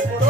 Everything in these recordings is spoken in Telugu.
ఇప్పుడు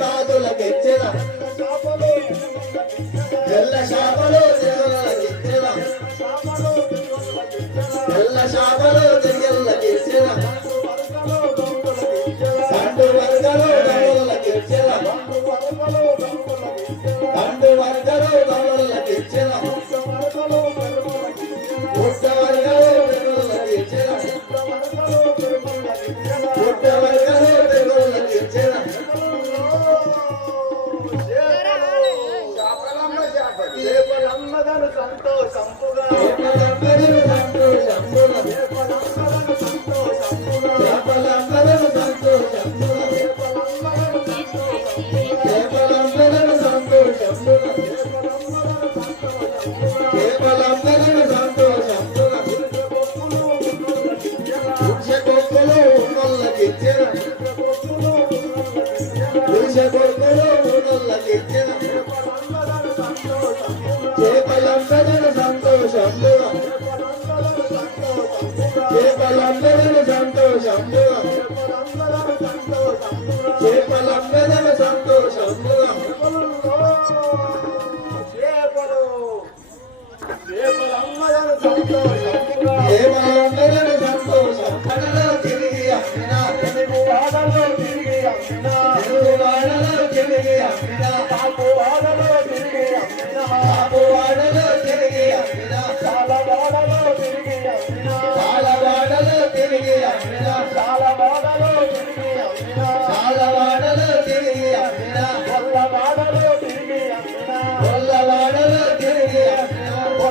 రాజుల కెచ్చెల ఎల్ల శాపలు జనుల ఎల్ల శాపలు చేపలమ్మదను సంతోషంపుగా చేపలమ్మదను సంతోషంపుగా చేపలమ్మదను చేపలు. చేపలందరూ సంతోషం. కడలో తిరిగి అమ్మినా. తెలుగు వాడలో తిరిగి అమ్మినా. తెలుగు వాడలో తిరిగి అమ్మినా.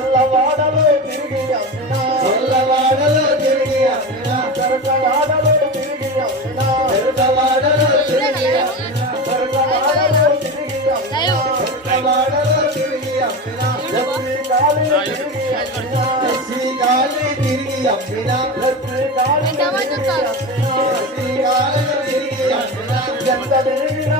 అమ్మినా కొల్ల వాడలో తిరిగి అమ్మినా. కొల్ల వాడలో తిరిగి అమ్మినా. కరక వాడలో తిరిగి అమ్మినా. కరక వాడలో తిరిగి అమ్మినా. కరక వాడలో తిరిగి అమ్మినా. కరక వాడలో తిరిగి అమ్మినా. లక్ష్మీ కాళీ తిరిగి అమ్మినా. లక్ష్మీ కాళీ తిరిగి అమ్మినా. లక్ష్మీ కాళీ తిరిగి అమ్మినా. లక్ష్మీ కాళీ తిరిగి అమ్మినా. ఎంత తిరిగినా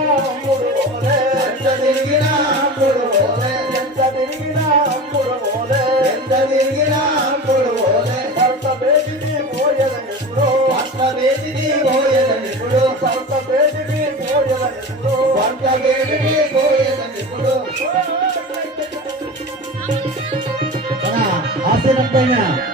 Asli nampaknya.